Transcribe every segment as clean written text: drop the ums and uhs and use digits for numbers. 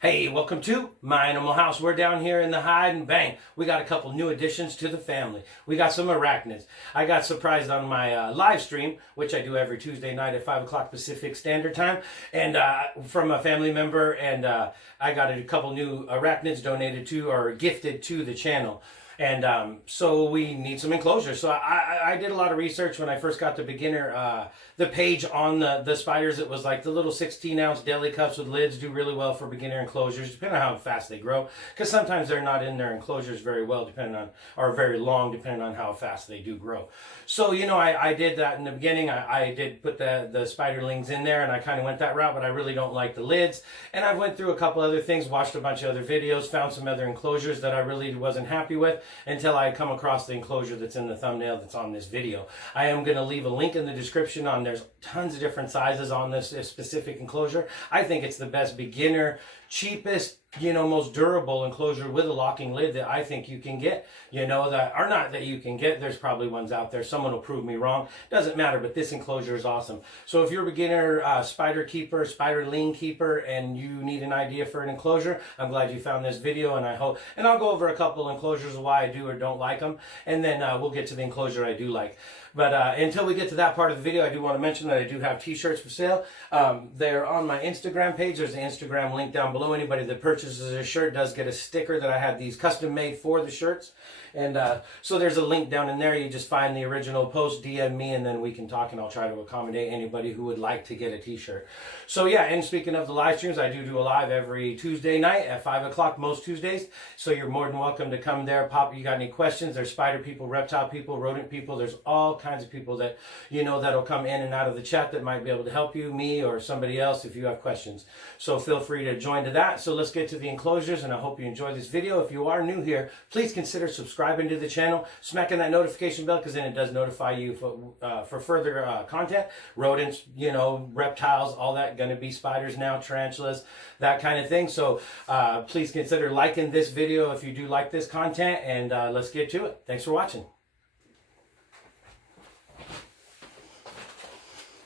Hey, welcome to My Animal House. We're down here in the hide and bang. We got a couple new additions to the family. We got some arachnids. I got surprised on my live stream, which I do every Tuesday night at 5 o'clock Pacific Standard Time, and from a family member, and I got a couple new arachnids donated to or gifted to the channel. And so we need some enclosure. So I did a lot of research when I first got the beginner, the page on the spiders. It was like the little 16-ounce deli cups with lids do really well for beginner enclosures, depending on how fast they grow. Because sometimes they're not in their enclosures very well, depending on, or very long, depending on how fast they do grow. So, you know, I did that in the beginning. I did put the spiderlings in there, and I kind of went that route, but I really don't like the lids. And I went through a couple other things, watched a bunch of other videos, found some other enclosures that I really wasn't happy with, until I come across the enclosure that's in the thumbnail that's on this video. I am going to leave a link in the description on, there's tons of different sizes on this specific enclosure. I think it's the best beginner, cheapest, you know, most durable enclosure with a locking lid that I think you can get, you know, that are not that you can get. There's probably ones out there. Someone will prove me wrong. Doesn't matter, but this enclosure is awesome. So if you're a beginner spider keeper, spiderling keeper, and you need an idea for an enclosure, I'm glad you found this video, and I'll go over a couple enclosures of why I do or don't like them, and then we'll get to the enclosure I do like. But until we get to that part of the video, I do want to mention that I do have t-shirts for sale. They're on my Instagram page. There's an Instagram link down below. Anybody that purchases a shirt does get a sticker that I had these custom made for the shirts. And so there's a link down in there. You just find the original post, DM me, and then we can talk, and I'll try to accommodate anybody who would like to get a t-shirt. So yeah, and speaking of the live streams, I do a live every Tuesday night at 5 o'clock most Tuesdays. So you're more than welcome to come there. Pop, you got any questions? There's spider people, reptile people, rodent people. There's all kinds of people that, you know, that'll come in and out of the chat that might be able to help you, me or somebody else, if you have questions. So feel free to join to that. So let's get to the enclosures, and I hope you enjoy this video. If you are new here, please consider subscribing to the channel, smacking that notification bell, because then it does notify you for further content. Rodents, you know, reptiles, all that, going to be spiders now, tarantulas, that kind of thing. So please consider liking this video if you do like this content, and let's get to it. Thanks for watching.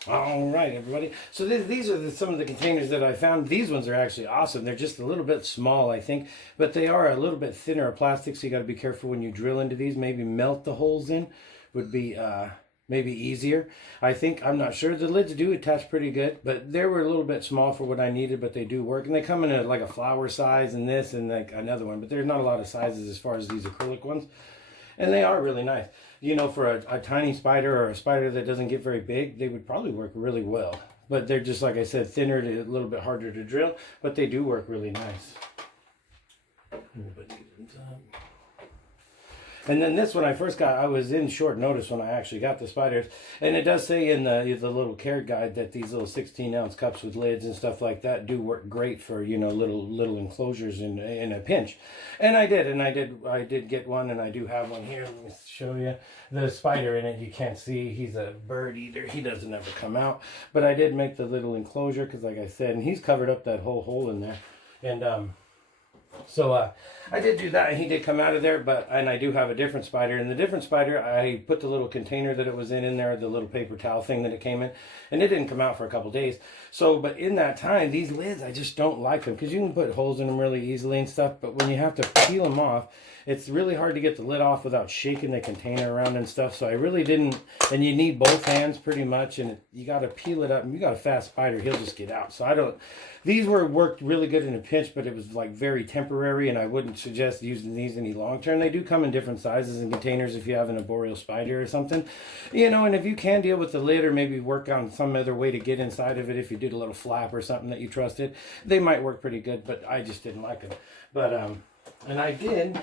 All right, everybody. So these are some of the containers that I found. These ones are actually awesome. They're just a little bit small, I think, but they are a little bit thinner of plastic, so you got to be careful when you drill into these. Maybe melt the holes in would be maybe easier. I think, I'm not sure. The lids do attach pretty good, but they were a little bit small for what I needed, but they do work. And they come in like a flower size and this and like another one, but there's not a lot of sizes as far as these acrylic ones. And they are really nice. You know, for a tiny spider or a spider that doesn't get very big, they would probably work really well. But they're just, like I said, thinner, a little bit harder to drill, but they do work really nice. And then this one I first got, I was in short notice when I actually got the spiders. And it does say in the little care guide that these little 16-ounce cups with lids and stuff like that do work great for, you know, little enclosures in a pinch. And I did get one, and I do have one here. Let me show you. The spider in it, you can't see. He's a bird eater. He doesn't ever come out. But I did make the little enclosure because, like I said, and he's covered up that whole hole in there. And so I did do that, and he did come out of there, and I do have a different spider. And the different spider, I put the little container that it was in there, the little paper towel thing that it came in, and it didn't come out for a couple days. So, but in that time, these lids, I just don't like them, because you can put holes in them really easily and stuff, but when you have to peel them off, it's really hard to get the lid off without shaking the container around and stuff. So I really didn't, and you need both hands pretty much, and you got to peel it up, and you got a fast spider, he'll just get out. So I don't, these worked really good in a pinch, but it was like very temporary, and I wouldn't suggest using these any long term. They do come in different sizes and containers if you have an arboreal spider or something, you know, and if you can deal with the lid, or maybe work on some other way to get inside of it, if you did a little flap or something that you trusted, they might work pretty good, but I just didn't like them. But and I did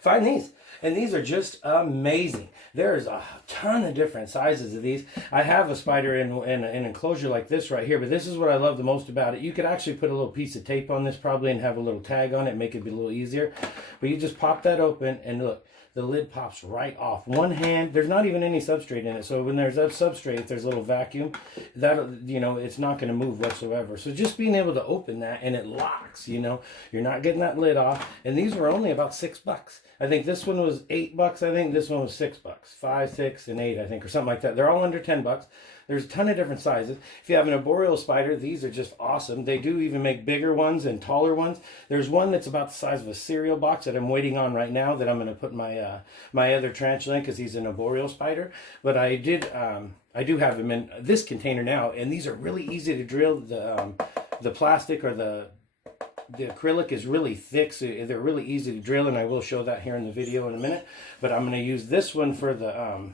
find these, and these are just amazing. There's a ton of different sizes of these. I have a spider in an enclosure like this right here, but this is what I love the most about it. You could actually put a little piece of tape on this probably and have a little tag on it, make it be a little easier. But you just pop that open, and look, the lid pops right off. One hand, there's not even any substrate in it. So when there's that substrate, if there's a little vacuum, that, you know, it's not going to move whatsoever. So just being able to open that, and it locks, you know, you're not getting that lid off. And these were only about $6. I think this one one was $8, I think. This one was $6, 5, 6, and 8, I think, or something like that. They're all under $10. There's a ton of different sizes. If you have an arboreal spider, these are just awesome. They do even make bigger ones and taller ones. There's one that's about the size of a cereal box that I'm waiting on right now that I'm going to put my my other tarantula in because he's an arboreal spider. But I do have him in this container now, and these are really easy to drill. The plastic or the acrylic is really thick, so they're really easy to drill, and I will show that here in the video in a minute. But I'm going to use this one for the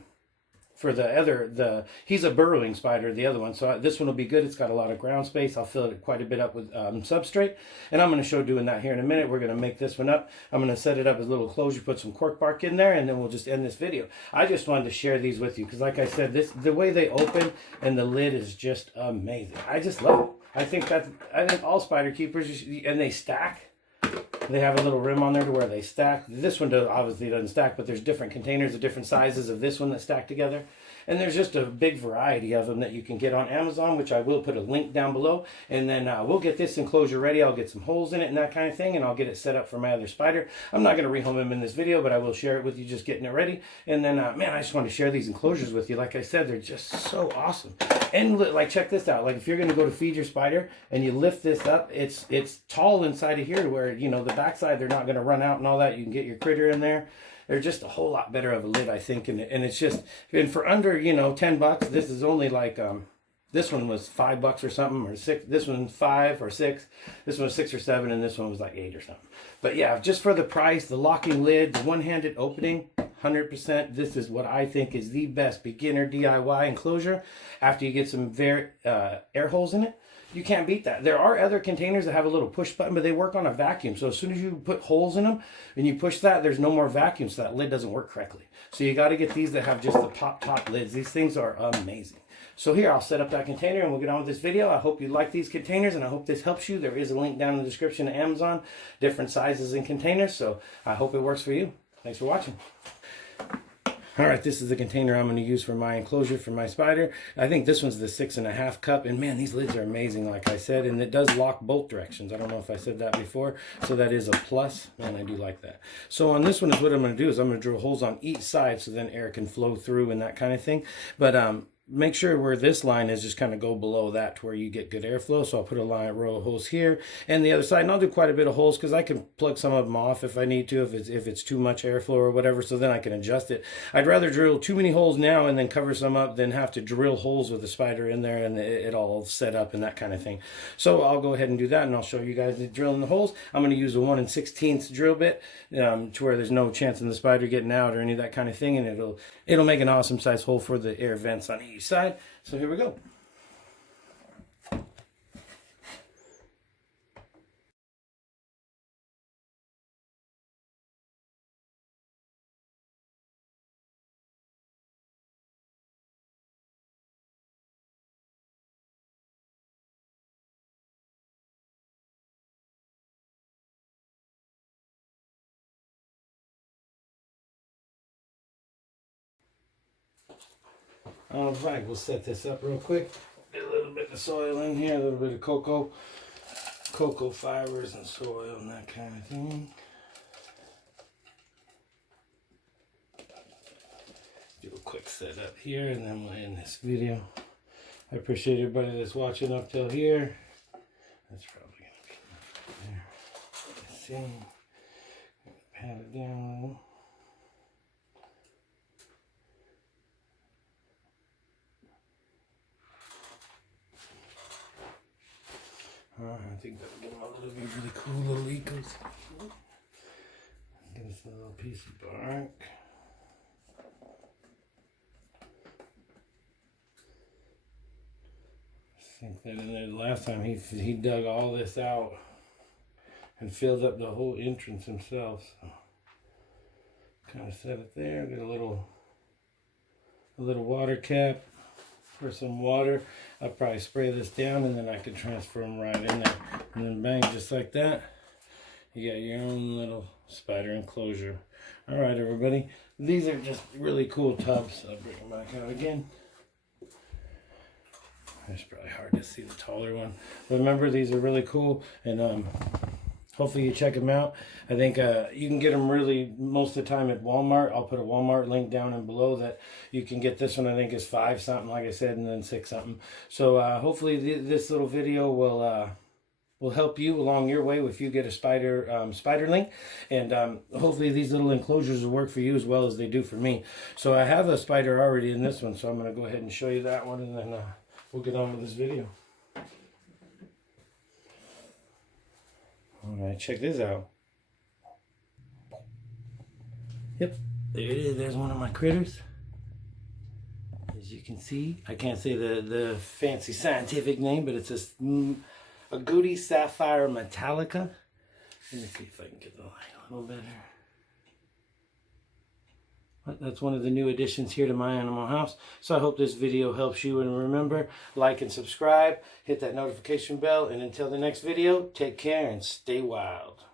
he's a burrowing spider, the other one. So this one will be good. It's got a lot of ground space. I'll fill it quite a bit up with substrate. And I'm going to show doing that here in a minute. We're going to make this one up. I'm going to set it up as a little closure, put some cork bark in there, and then we'll just end this video. I just wanted to share these with you because, like I said, the way they open and the lid is just amazing. I just love it. I think all spider keepers, and they stack. They have a little rim on there to where they stack. This one obviously doesn't stack, but there's different containers of different sizes of this one that stack together. And there's just a big variety of them that you can get on Amazon, which I will put a link down below. And then we'll get this enclosure ready. I'll get some holes in it and that kind of thing, and I'll get it set up for my other spider. I'm not going to rehome him in this video, but I will share it with you, just getting it ready. And then, man, I just want to share these enclosures with you. Like I said, they're just so awesome. And like, check this out. Like, if you're going to go to feed your spider and you lift this up, it's tall inside of here to where, you know, the backside, they're not going to run out and all that. You can get your critter in there. They're just a whole lot better of a lid, I think, and it's just, and for under, you know, $10, this is only like, this one was $5 or something, or 6. This one's 5 or 6. This one was 6 or 7, and this one was like 8 or something. But yeah, just for the price, the locking lid, the one-handed opening, 100%. This is what I think is the best beginner DIY enclosure. After you get some air holes in it, you can't beat that. There are other containers that have a little push button, but they work on a vacuum. So as soon as you put holes in them and you push that, there's no more vacuum, so that lid doesn't work correctly. So you got to get these that have just the pop top lids. These things are amazing. So here, I'll set up that container and we'll get on with this video. I hope you like these containers and I hope this helps you. There is a link down in the description to Amazon, different sizes and containers. So I hope it works for you. Thanks for watching. All right, this is the container I'm going to use for my enclosure for my spider. I think this one's the 6.5 cup, and man, these lids are amazing, like I said, and it does lock both directions. I don't know if I said that before, so that is a plus, and I do like that. So on this one is what I'm going to do is I'm going to drill holes on each side so then air can flow through and that kind of thing. But make sure where this line is, just kind of go below that to where you get good airflow. So I'll put a row of holes here and the other side, and I'll do quite a bit of holes because I can plug some of them off if I need to, if it's too much airflow or whatever, so then I can adjust it. I'd rather drill too many holes now and then cover some up than have to drill holes with the spider in there and it all set up and that kind of thing. So I'll go ahead and do that, and I'll show you guys the drilling the holes. I'm going to use a 1 16th drill bit to where there's no chance in the spider getting out or any of that kind of thing, and it'll make an awesome size hole for the air vents on each side. So here we go. All right, we'll set this up real quick. Get a little bit of soil in here, a little bit of cocoa fibers and soil and that kind of thing. Do a quick setup here and then we'll end this video. I appreciate everybody that's watching up till here. That's probably going to be enough there. Let's see. Pat it down a little. I think that'll give them a little bit really cool little ecos. Give us a little piece of bark. I think that in there the last time he dug all this out and filled up the whole entrance himself. So kind of set it there. Get a little water cap for some water. I'll probably spray this down and then I can transfer them right in there. And then bang, just like that, you got your own little spider enclosure. All right, everybody. These are just really cool tubs. I'll bring them back out again. It's probably hard to see the taller one. But remember, these are really cool. And Hopefully you check them out. I think you can get them really most of the time at Walmart. I'll put a Walmart link down and below that you can get this one. I think is $5 something, like I said, and then $6 something. So hopefully this little video will help you along your way if you get a spider link, and hopefully these little enclosures will work for you as well as they do for me. So I have a spider already in this one, so I'm going to go ahead and show you that one, and then we'll get on with this video. Alright, check this out. Yep, there it is. There's one of my critters. As you can see, I can't say the fancy scientific name, but it's a Goody Sapphire Metallica. Let me see if I can get the light a little better. But that's one of the new additions here to my animal house. So I hope this video helps you. And remember, like and subscribe, hit that notification bell. And until the next video, take care and stay wild.